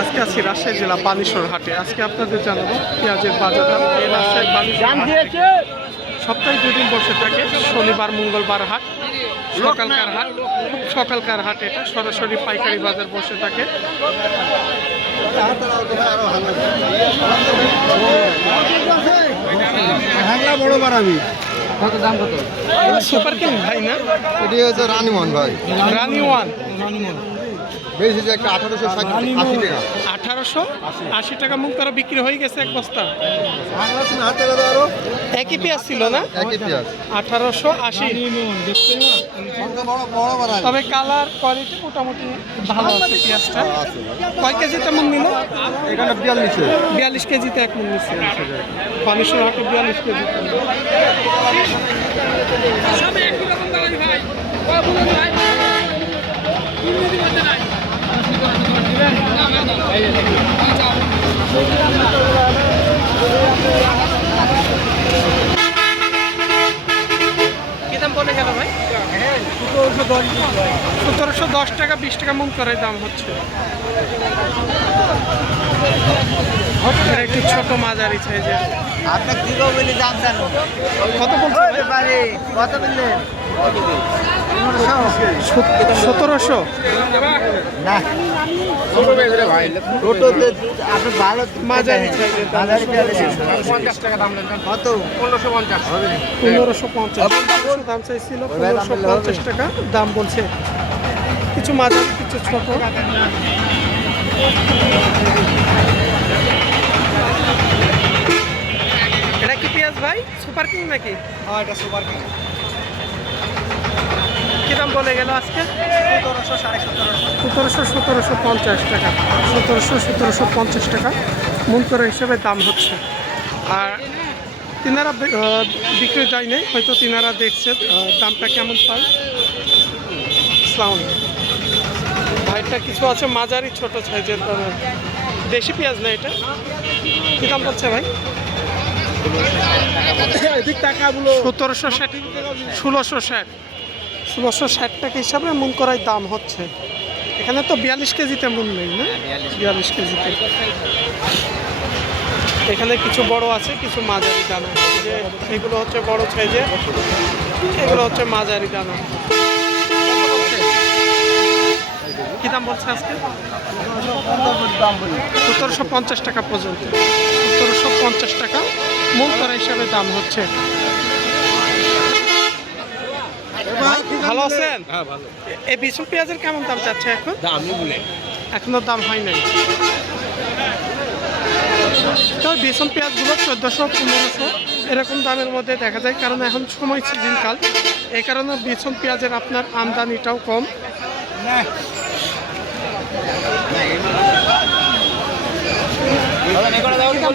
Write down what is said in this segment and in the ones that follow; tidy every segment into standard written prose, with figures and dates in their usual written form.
আজকে আছি রাজশাহী জেলা বানেশ্বর হাটে। আজকে আপনাদের জানাবো পেঁয়াজের বাজার দাম। এই রাজশাহী বানেশ্বর সপ্তাহে 2 দিন বসে থাকে, শনিবার মঙ্গলবার হাট, সকালকার হাট। খুব সকালকার হাট, এটা সরাসরি পাইকারি বাজার বসে থাকে। বড় বাড়াবি কত দাম কত? সুপার কিং ভাই না, এটি হচ্ছে রানীমন ভাই, রানি ওয়ান বেশি যে একটা 1880 টাকা। 1880 টাকা মুখ করা বিক্রি হয়ে গেছে এক বস্তা। হাতে কথা আরো একই পেঁয়াজ ছিল না, একই পেঁয়াজ 1880। বড় বাড়াবি তবে কালার কোয়ালিটি মোটামুটি ভালো আছে পেঁয়াজটা। কয় কেজিতে মন নিল? এখানে 42 কেজিতে এক মন নিচ্ছে বানেশ্বর হাটে 42 কেজি। কি দাম বলে গেল ভাই? 1710 টাকা, 20 টাকা মন করে দাম হচ্ছে। এটা একটু ছোট মাঝারি সাইজের। আপনার দিব বলে দাম জানো কত বলছে ভাই? পারে কত বললেন? 1700। না আপনি ভালো মাঝারি সাইজের দাম। মাঝারি পেঁয়াজ 50 টাকা দাম নেন। কত 1550 হবে না? 1550 দাম চাইছিল, 1550 টাকা দাম বলছে। কিছু মাঝারি, কিছু ছোট। এটা কি পেঁয়াজ ভাই? সুপার কিং নাকি? হ্যাঁ, এটা সুপার কিং। কি দাম বলে গেল আজকে? 1750 টাকা, 1750 টাকা মন করে হিসেবে দাম হচ্ছে। আর তিনারা বিক্রি যায় নাই, হয়তো তিনারা দেখছে দামটা কেমন পায়। আসসালামু আলাইকুম ভাইটা কিছু আছে মাঝারি ছোট সাইজের, দেশি পেঁয়াজ না এটা। কি দাম পাচ্ছে ভাই? 1760, 1660 টাকা হিসাবে মন করাই দাম হচ্ছে। এখানে তো 42 কেজিতে মন নেই না, 42 কেজিতে। এখানে কিছু বড় আছে, কিছু মাঝারি দানা। যে এগুলো হচ্ছে বড় সাইজের, এগুলো হচ্ছে মাঝারি দানা। কি দাম বলছে আজকে? 1750 টাকা পর্যন্ত, 1750 টাকা মন করা হিসাবে দাম হচ্ছে। ভালো আছেন? হ্যাঁ ভালো। এই বিশাল পেঁয়াজের কেমন দাম চাচ্ছে এখন? দামই বলে এখনো দাম হয় নাই। তো বেসন পেঁয়াজগুলো 1400-1500 এরকম দামের মধ্যে দেখা যায়, কারণ এখন সময় সিজনকাল, এই কারণে বেসন পেঁয়াজের আপনার আমদানিটাও কম।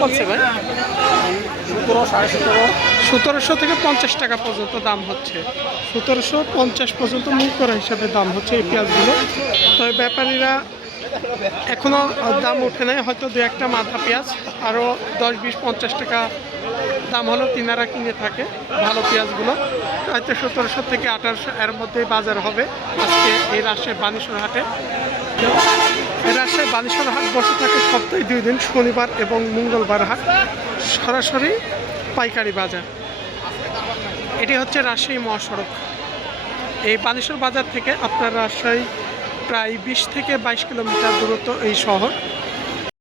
বলছে ভাই 1700 থেকে 50 টাকা পর্যন্ত দাম হচ্ছে। 1750 পর্যন্ত মুখ করা হিসাবে দাম হচ্ছে এই পেঁয়াজগুলো। তবে ব্যাপারীরা এখনও দাম ওঠে নাই, হয়তো 2-1টা মাথা পেঁয়াজ আরও 10-20-50 টাকা দাম হলেও তিনারা কিনে থাকে ভালো পেঁয়াজগুলো। হয়তো 1700 থেকে 1800 এর মধ্যেই বাজার হবে আজকে এই রাজশাহী বানেশ্বর হাটে। রাজশাহী বানেশ্বর হাট বসে থাকে সপ্তাহে 2 দিন, শনিবার এবং মঙ্গলবার হাট, সরাসরি পাইকারি বাজার। এটি হচ্ছে রাজশাহী মহাসড়ক। এই বানেশ্বর বাজার থেকে আপনার রাজশাহী প্রায় 20 থেকে 22 কিলোমিটার দূরত্ব এই শহর।